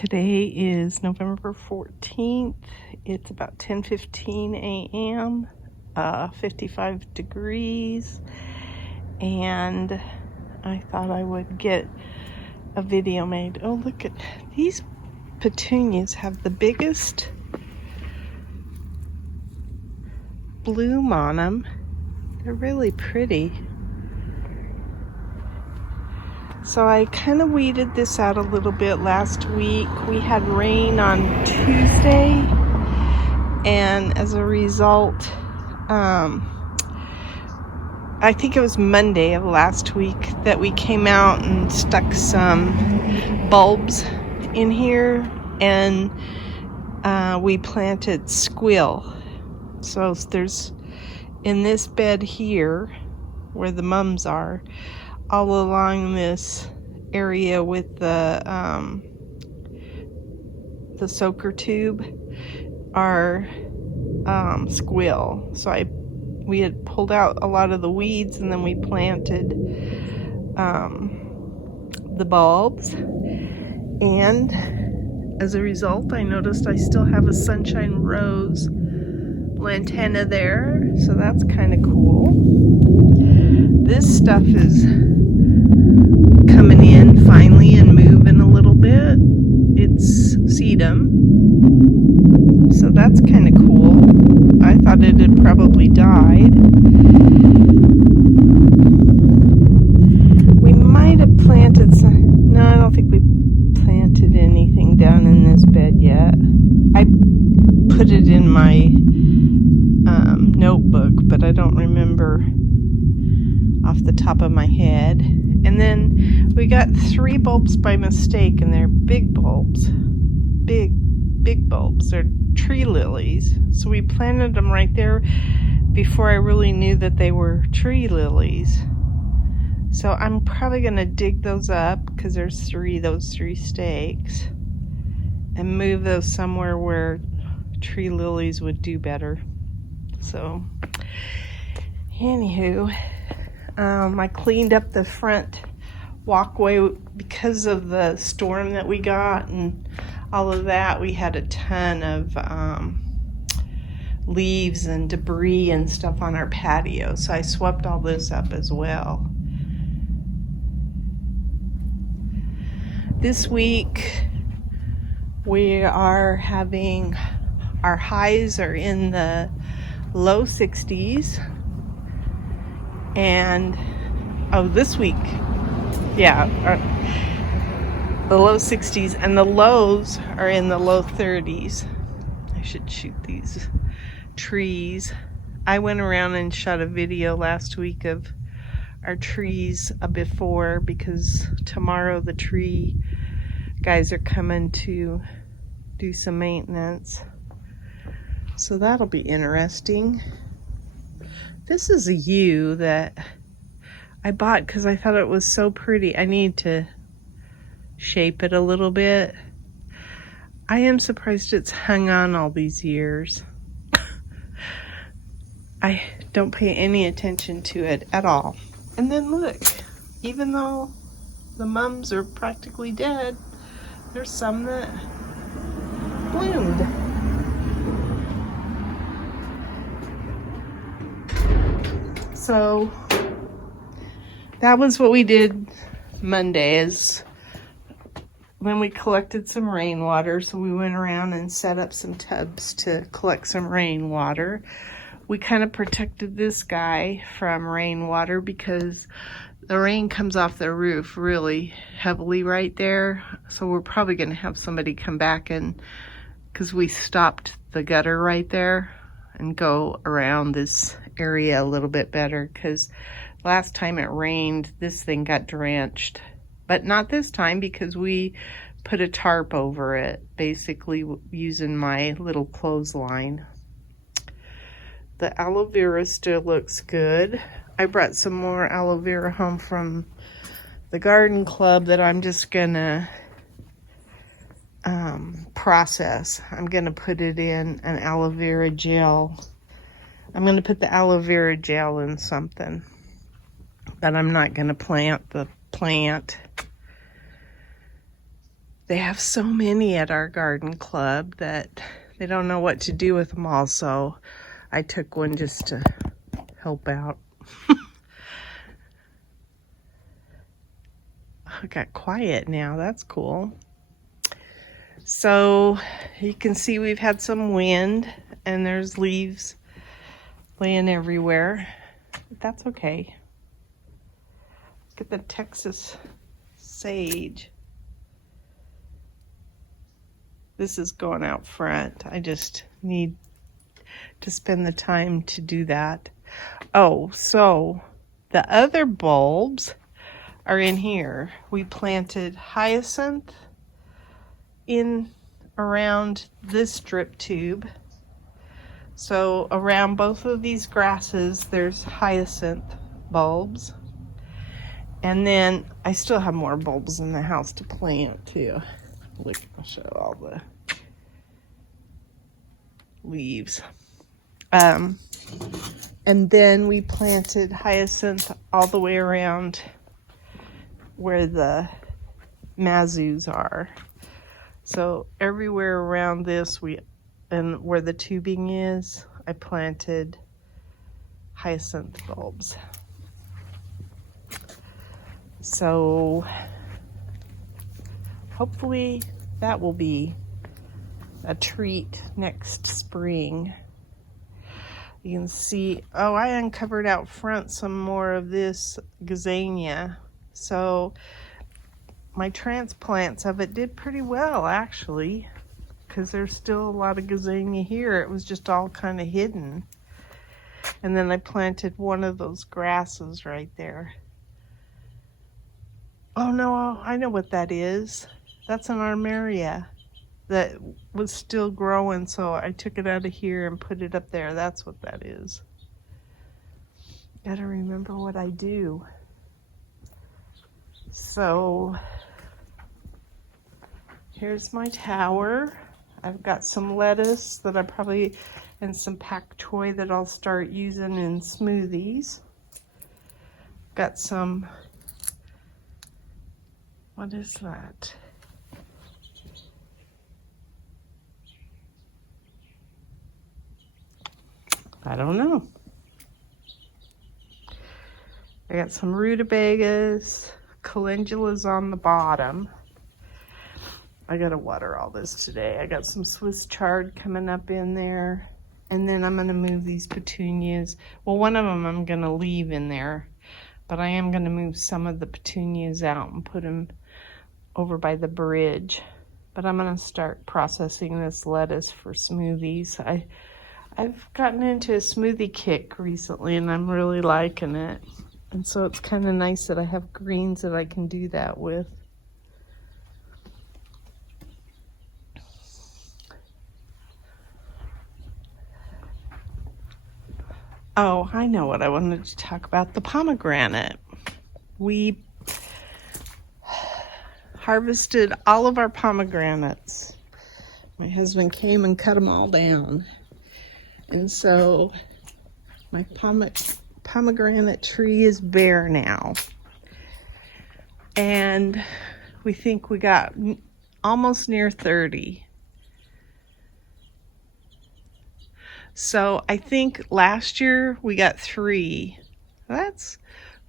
Today is November 14th. It's about 10:15 a.m., 55 degrees, and I thought I would get a video made. Oh, look at these petunias, have the biggest bloom on them. They're really pretty. So I kind of weeded this out a little bit last week. We had rain on Tuesday, and as a result, I think it was Monday of last week that we came out and stuck some bulbs in here, and we planted squill. So there's, in this bed here, where the mums are, all along this area with the soaker tube are squill. So we had pulled out a lot of the weeds, and then we planted the bulbs, and as a result I noticed I still have a sunshine rose lantana there, so that's kind of cool. This stuff is coming in finally and moving a little bit. It's sedum, so that's kind of cool. I thought it had probably died. We might have planted some. No, I don't think we planted anything down in this bed yet. I put it in my notebook, but I don't remember off the top of my head. And then we got 3 bulbs by mistake, and they're big bulbs. Big bulbs. They're tree lilies. So we planted them right there before I really knew that they were tree lilies. So I'm probably going to dig those up, because there's those 3 stakes, and move those somewhere where tree lilies would do better. So anywho, I cleaned up the front walkway because of the storm that we got and all of that. We had a ton of leaves and debris and stuff on our patio, so I swept all this up as well. This week we are having, our highs are in the low 60s, and this week, yeah, the low 60s, and the lows are in the low 30s. I should shoot these trees. I went around and shot a video last week of our trees before, because tomorrow the tree guys are coming to do some maintenance. So that'll be interesting. This is a yew that I bought because I thought it was so pretty. I need to shape it a little bit. I am surprised it's hung on all these years. I don't pay any attention to it at all. And then look, even though the mums are practically dead, there's some that bloomed. So that was what we did Monday, is when we collected some rainwater. So we went around and set up some tubs to collect some rainwater. We kind of protected this guy from rainwater because the rain comes off the roof really heavily right there. So we're probably going to have somebody come back, and because we stopped the gutter right there, and go around this area a little bit better, because last time it rained, this thing got drenched. But not this time, because we put a tarp over it, basically using my little clothesline. The aloe vera still looks good. I brought some more aloe vera home from the garden club that I'm just gonna process. I'm gonna put it in an aloe vera gel. I'm gonna put the aloe vera gel in something, but I'm not gonna plant the plant. they have so many at our garden club that they don't know what to do with them all, so I took one just to help out. I got quiet now. That's cool. So you can see we've had some wind and there's leaves laying everywhere. But that's okay. Look at the Texas sage. This is going out front. I just need to spend the time to do that. Oh, so the other bulbs are in here. We planted hyacinth in around this drip tube. So around both of these grasses, there's hyacinth bulbs. And then I still have more bulbs in the house to plant too. Look, I'll show all the leaves. And then we planted hyacinth all the way around where the mazus are. So everywhere around this, and where the tubing is, I planted hyacinth bulbs. So hopefully that will be a treat next spring. You can see, oh, I uncovered out front some more of this gazania. So my transplants of it did pretty well, actually, because there's still a lot of gazania here. It was just all kind of hidden. And then I planted one of those grasses right there. Oh no, I know what that is. That's an armeria that was still growing, so I took it out of here and put it up there. That's what that is. Gotta remember what I do. So here's my tower. I've got some lettuce that I probably, and some pak choi that I'll start using in smoothies. Got some, what is that? I don't know. I got some rutabagas, calendulas on the bottom. I gotta water all this today. I got some Swiss chard coming up in there. And then I'm gonna move these petunias. Well, one of them I'm gonna leave in there, but I am gonna move some of the petunias out and put them over by the bridge. But I'm gonna start processing this lettuce for smoothies. I've gotten into a smoothie kick recently and I'm really liking it. And so it's kind of nice that I have greens that I can do that with. Oh, I know what I wanted to talk about, the pomegranate. We harvested all of our pomegranates. My husband came and cut them all down. And so my pomegranate tree is bare now. And we think we got almost near 30. So I think last year we got 3. That's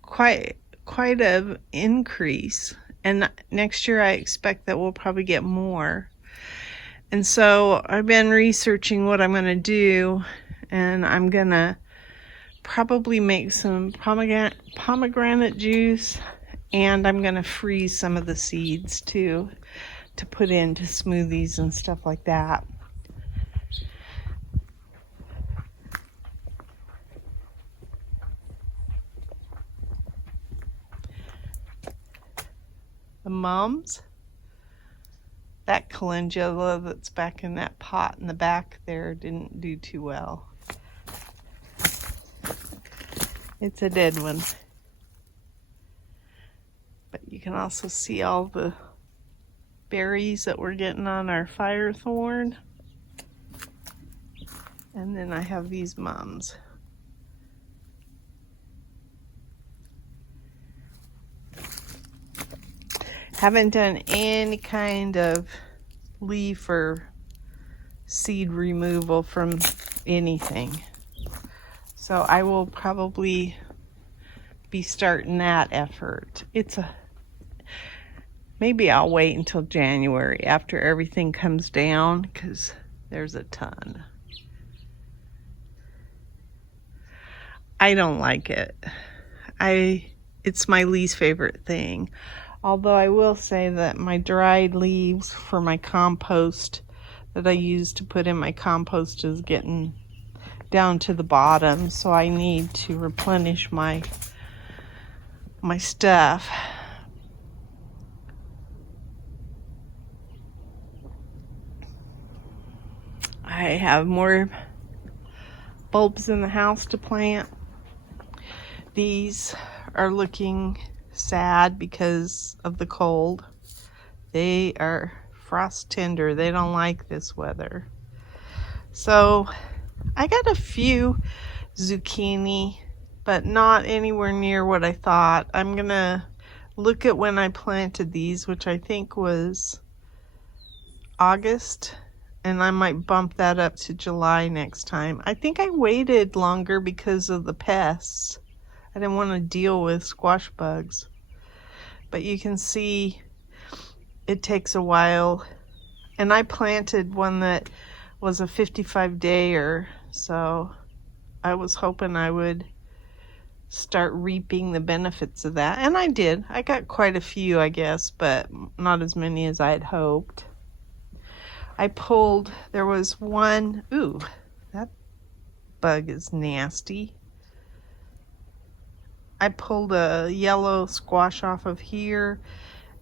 quite an increase. And next year I expect that we'll probably get more. And so I've been researching what I'm going to do, and I'm going to probably make some pomegranate juice, and I'm going to freeze some of the seeds too to put into smoothies and stuff like that. The mums, that calendula that's back in that pot in the back there didn't do too well. It's a dead one. But you can also see all the berries that we're getting on our firethorn. And then I have these mums. Haven't done any kind of leaf or seed removal from anything. So I will probably be starting that effort. Maybe I'll wait until January after everything comes down, because there's a ton. I don't like it. It's my least favorite thing. Although I will say that my dried leaves for my compost that I use to put in my compost is getting down to the bottom, so I need to replenish my stuff. I have more bulbs in the house to plant. These are looking sad because of the cold. They are frost tender. They don't like this weather. So I got a few zucchini, but not anywhere near what I thought. I'm gonna look at when I planted these, which I think was August, and I might bump that up to July next time. I think I waited longer because of the pests. I didn't want to deal with squash bugs. But you can see it takes a while. And I planted one that was a 55-dayer, so I was hoping I would start reaping the benefits of that. And I did. I got quite a few, I guess, but not as many as I had hoped. There was one, ooh, that bug is nasty. I pulled a yellow squash off of here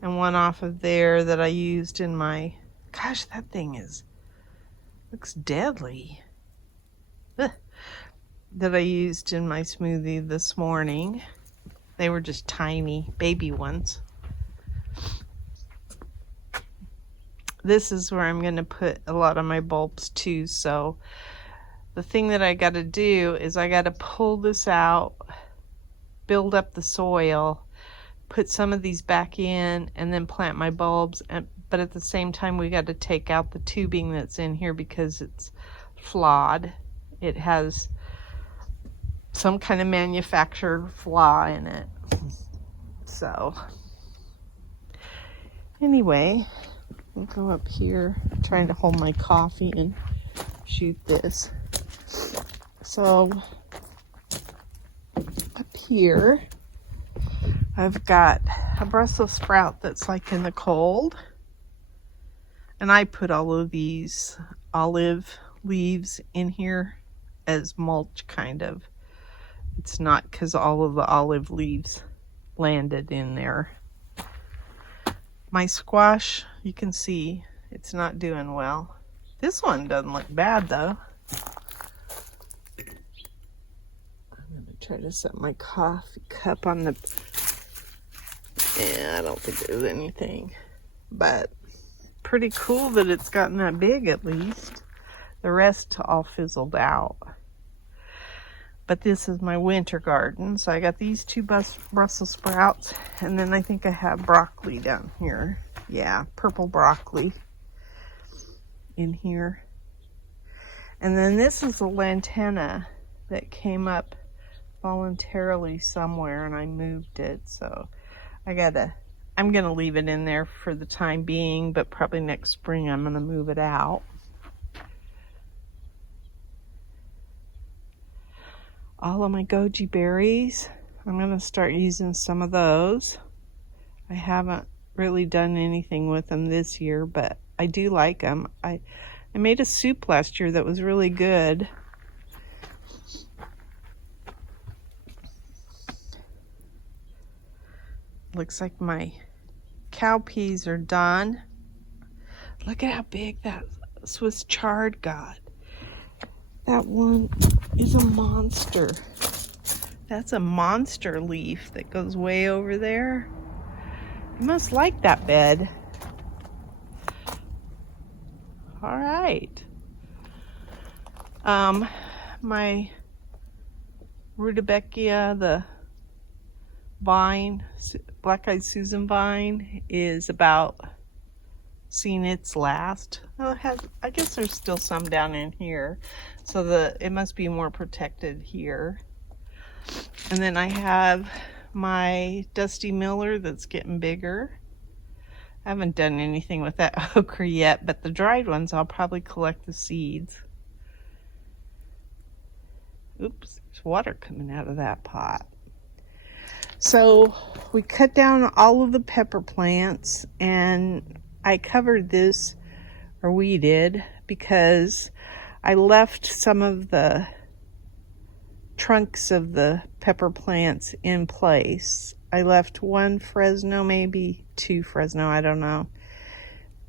and one off of there that I used in my, gosh, that thing looks deadly. Ugh. That I used in my smoothie this morning. They were just tiny baby ones. This is where I'm going to put a lot of my bulbs too. So the thing that I got to do is I got to pull this out, build up the soil, put some of these back in, and then plant my bulbs. But at the same time, we got to take out the tubing that's in here because it's flawed. It has some kind of manufacturer flaw in it. So anyway, I'll go up here. I'm trying to hold my coffee and shoot this. So up here, I've got a Brussels sprout that's like in the cold. And I put all of these olive leaves in here as mulch, kind of. It's not because all of the olive leaves landed in there. My squash, you can see it's not doing well. This one doesn't look bad though. I'm going to try to set my coffee cup on the... Yeah, I don't think there's anything. But pretty cool that it's gotten that big at least. The rest all fizzled out. But this is my winter garden. So I got these two Brussels sprouts. And then I think I have broccoli down here. Yeah, purple broccoli in here. And then this is a lantana that came up voluntarily somewhere and I moved it. So I'm gonna leave it in there for the time being, but probably next spring I'm gonna move it out. All of my goji berries, I'm gonna start using some of those. I haven't really done anything with them this year, but I do like them. I made a soup last year that was really good. Looks like my cowpeas are done. Look at how big that Swiss chard got. That one is a monster. That's a monster leaf that goes way over there. You must like that bed. All right. My rutabaga, the vine, black-eyed Susan vine, is about seen its last. Well, I guess there's still some down in here, so it must be more protected here. And then I have my Dusty Miller that's getting bigger. I haven't done anything with that okra yet, but the dried ones I'll probably collect the seeds. Oops, there's water coming out of that pot. So we cut down all of the pepper plants, and I covered this, or we did, because I left some of the trunks of the pepper plants in place. I left one Fresno, maybe two Fresno, I don't know,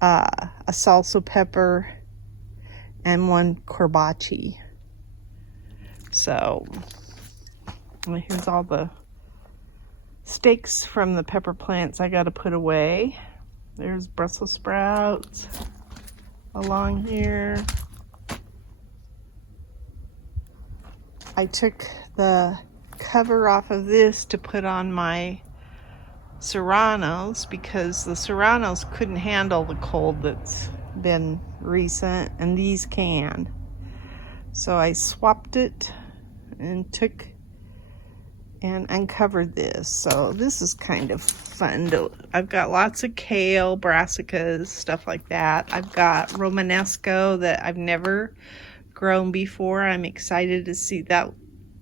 a salsa pepper, and one corbachi. So here's all the stakes from the pepper plants I got to put away. There's Brussels sprouts along here. I took the cover off of this to put on my serranos because the serranos couldn't handle the cold that's been recent, and these can. So I swapped it and took and uncovered this. So this is kind of fun. I've got lots of kale, brassicas, stuff like that. I've got Romanesco that I've never grown before. I'm excited to see that.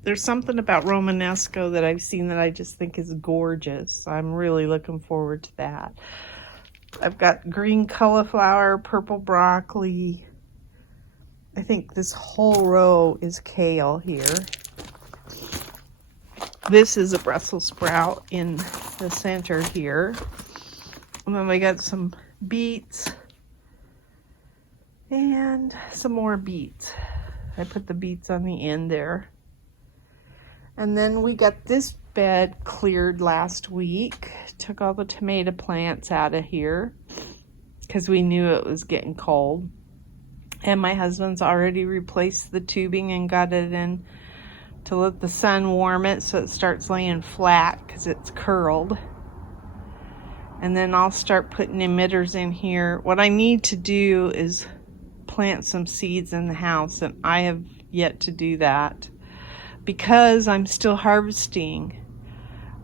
There's something about Romanesco that I've seen that I just think is gorgeous. I'm really looking forward to that. I've got green cauliflower, purple broccoli. I think this whole row is kale here. This is a Brussels sprout in the center here. And then we got some beets and some more beets. I put the beets on the end there. And then we got this bed cleared last week. Took all the tomato plants out of here because we knew it was getting cold. And my husband's already replaced the tubing and got it in to let the sun warm it so it starts laying flat because it's curled. And then I'll start putting emitters in here. What I need to do is plant some seeds in the house, and I have yet to do that because I'm still harvesting.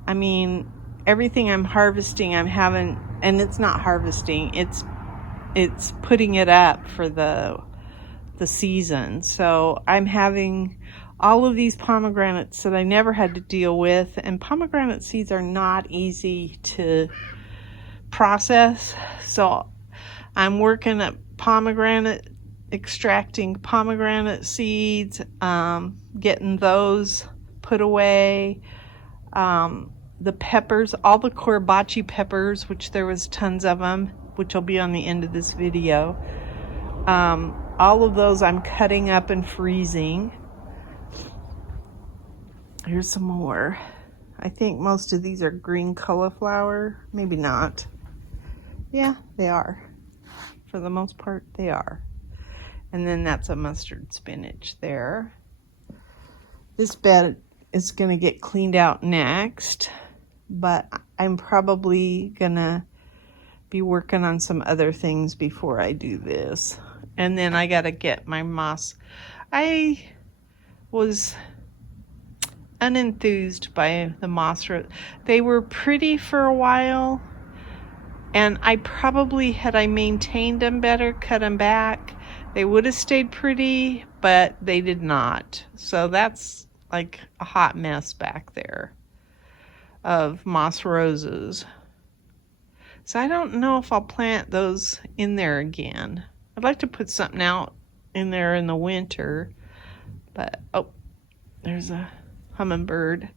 I mean, everything I'm harvesting, I'm having, and it's not harvesting, it's putting it up for the season. So I'm having all of these pomegranates that I never had to deal with, and pomegranate seeds are not easy to process. So I'm working at extracting pomegranate seeds, getting those put away. The peppers, all the corbachi peppers, which there was tons of them, which will be on the end of this video. All of those I'm cutting up and freezing. Here's some more. I think most of these are green cauliflower. Maybe not. Yeah, they are. For the most part, they are. And then that's a mustard spinach there. This bed is going to get cleaned out next, but I'm probably going to be working on some other things before I do this. And then I got to get my moss. I was unenthused by the moss. They were pretty for a while, and I probably, had I maintained them better, cut them back, they would have stayed pretty, but they did not. So that's like a hot mess back there of moss roses. So I don't know if I'll plant those in there again. I'd like to put something out in there in the winter, but oh, there's a hummingbird.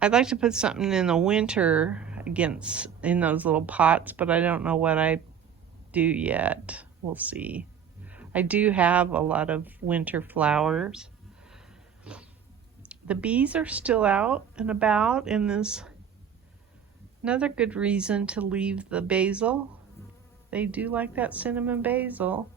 I'd like to put something in the winter in those little pots, but I don't know what I do yet. We'll see. I do have a lot of winter flowers. The bees are still out and about in this. Another good reason to leave the basil. They do like that cinnamon basil.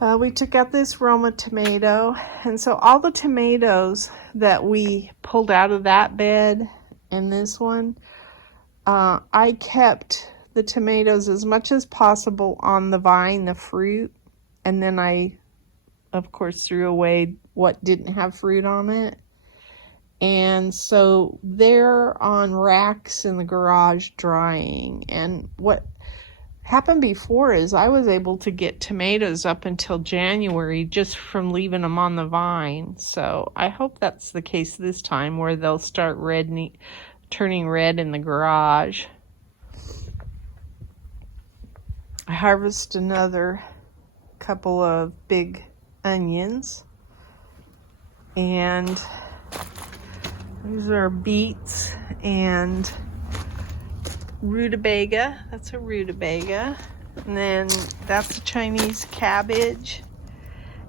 We took out this Roma tomato, and so all the tomatoes that we pulled out of that bed and this one, I kept the tomatoes as much as possible on the vine, the fruit, and then I, of course, threw away what didn't have fruit on it. And so they're on racks in the garage drying, and what happened before is I was able to get tomatoes up until January just from leaving them on the vine. So I hope that's the case this time, where they'll start turning red in the garage. I harvest another couple of big onions, and these are beets and rutabaga. That's a rutabaga. And then that's a Chinese cabbage.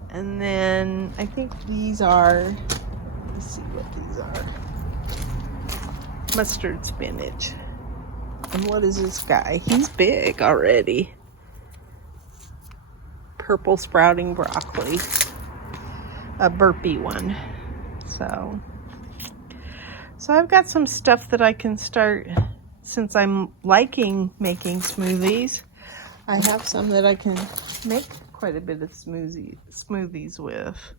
And then I think these are, let's see what these are. Mustard spinach. And what is this guy? He's big already. Purple sprouting broccoli. A burpee one. So I've got some stuff that I can start. Since I'm liking making smoothies, I have some that I can make quite a bit of smoothies with.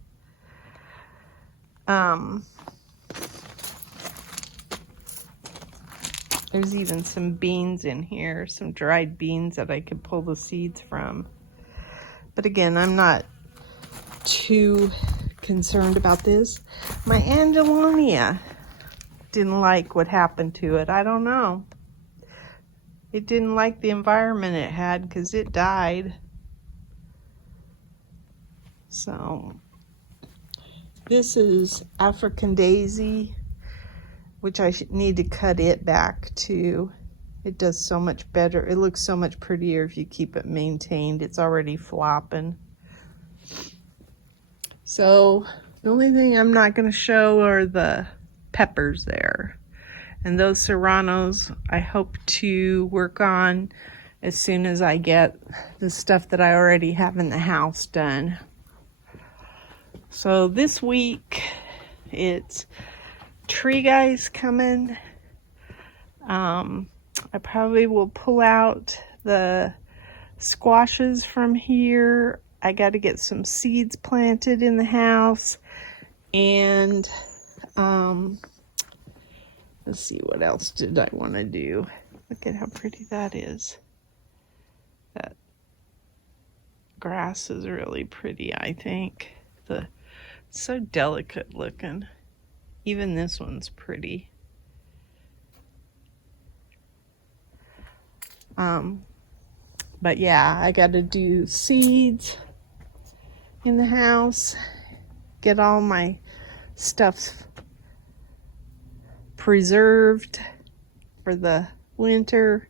There's even some beans in here, some dried beans that I could pull the seeds from. But again, I'm not too concerned about this. My Angelonia didn't like what happened to it. I don't know. It didn't like the environment it had because it died. So this is African daisy, which I need to cut it back too. It does so much better. It looks so much prettier if you keep it maintained. It's already flopping. So the only thing I'm not going to show are the peppers there. And those serranos I hope to work on as soon as I get the stuff that I already have in the house done. So this week it's Tree Guys coming. I probably will pull out the squashes from here. I got to get some seeds planted in the house. And let's see, what else did I want to do? Look at how pretty that is. That grass is really pretty, I think. So delicate looking. Even this one's pretty. But yeah, I got to do seeds in the house. Get all my stuff preserved for the winter,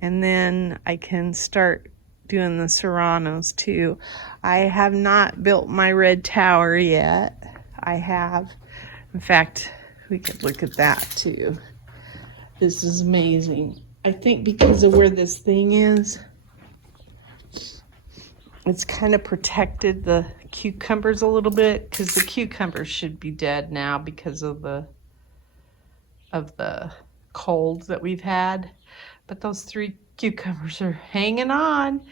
and then I can start doing the serranos too. I have not built my red tower yet. I have, in fact, we could look at that too. This is amazing. I think because of where this thing is, it's kind of protected the cucumbers a little bit, because the cucumbers should be dead now because of the cold that we've had. But those 3 cucumbers are hanging on.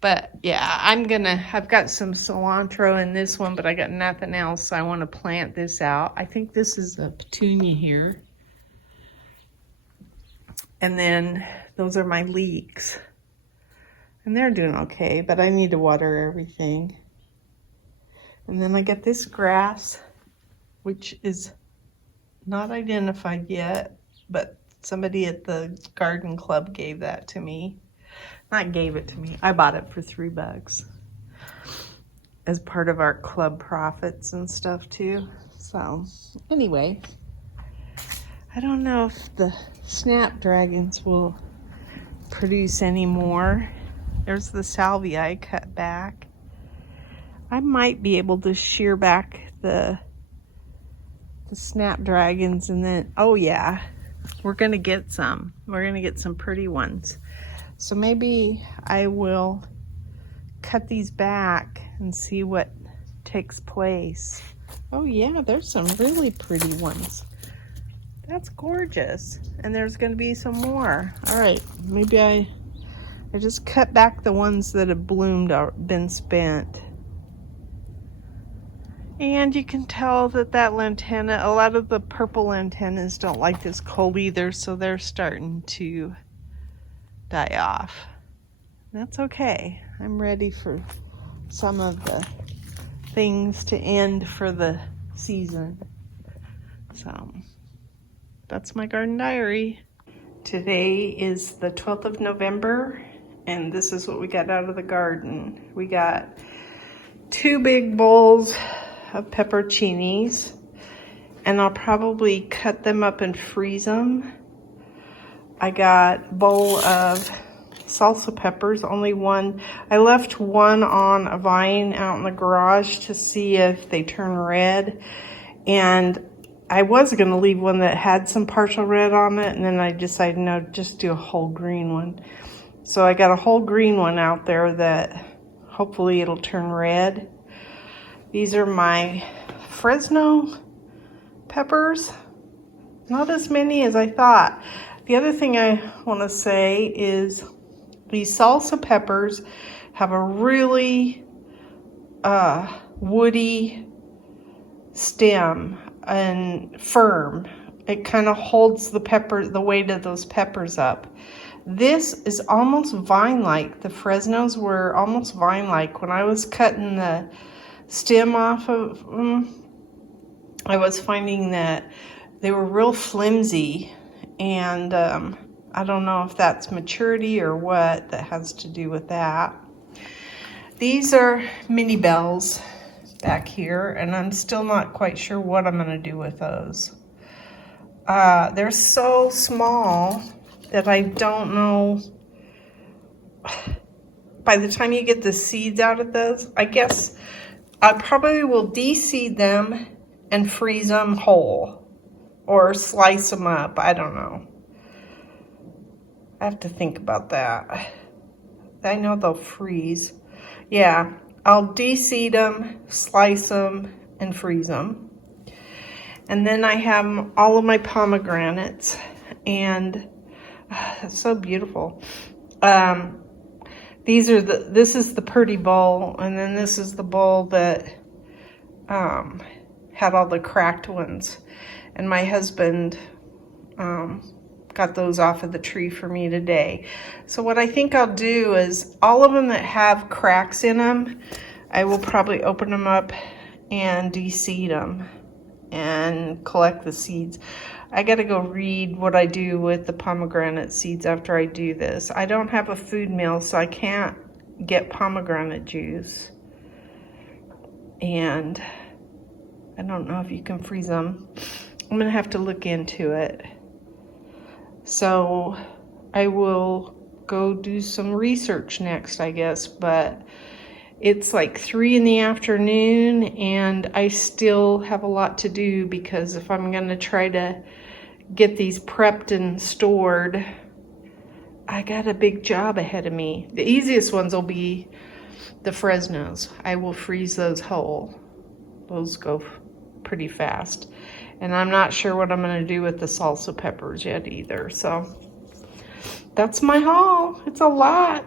But yeah, I've got some cilantro in this one, but I got nothing else, so I want to plant this out. I think this is a petunia here. And then those are my leeks. And they're doing okay, but I need to water everything. And then I got this grass, which is not identified yet, but somebody at the garden club gave that to me. Not gave it to me, I bought it for $3 as part of our club profits and stuff too. So anyway, I don't know if the snapdragons will produce any more. There's the salvia I cut back. I might be able to shear back the snapdragons, and then, oh yeah, we're gonna get some. We're gonna get some pretty ones. So maybe I will cut these back and see what takes place. Oh yeah, there's some really pretty ones. That's gorgeous. And there's going to be some more. All right, maybe I just cut back the ones that have bloomed or been spent. And you can tell that lantana, a lot of the purple lantanas don't like this cold either, so they're starting to die off. That's okay. I'm ready for some of the things to end for the season. So that's my garden diary. Today is the 12th of November, and this is what we got out of the garden. We got 2 big bowls of pepperoncinis, and I'll probably cut them up and freeze them. I got a bowl of salsa peppers, only one. I left one on a vine out in the garage to see if they turn red, and I was going to leave one that had some partial red on it, and then I decided no, just do a whole green one. So I got a whole green one out there that hopefully it'll turn red. These are my Fresno peppers. Not as many as I thought. The other thing I want to say is these salsa peppers have a really woody stem and firm. It kind of holds the weight of those peppers up. This is almost vine-like. The Fresnos were almost vine-like. When I was cutting the stem off of them, I was finding that they were real flimsy, and I don't know if that's maturity or what that has to do with that. These are mini bells back here, and I'm still not quite sure what I'm going to do with those. They're so small that I don't know. By the time you get the seeds out of those, I guess I probably will de-seed them and freeze them whole or slice them up. I don't know. I have to think about that. I know they'll freeze. Yeah, I'll de-seed them, slice them, and freeze them. And then I have all of my pomegranates, and that's so beautiful. This is the pretty bowl, and then this is the bowl that had all the cracked ones. And my husband got those off of the tree for me today. So what I think I'll do is all of them that have cracks in them, I will probably open them up and de-seed them and collect the seeds. I gotta go read what I do with the pomegranate seeds after I do this. I don't have a food mill, so I can't get pomegranate juice. And I don't know if you can freeze them. I'm gonna have to look into it. So I will go do some research next, I guess, but it's like 3 in the afternoon, and I still have a lot to do, because if I'm gonna try to get these prepped and stored, I got a big job ahead of me. The easiest ones will be the Fresnos. I will freeze those whole. Those go pretty fast. And I'm not sure what I'm gonna do with the salsa peppers yet either. So that's my haul. It's a lot.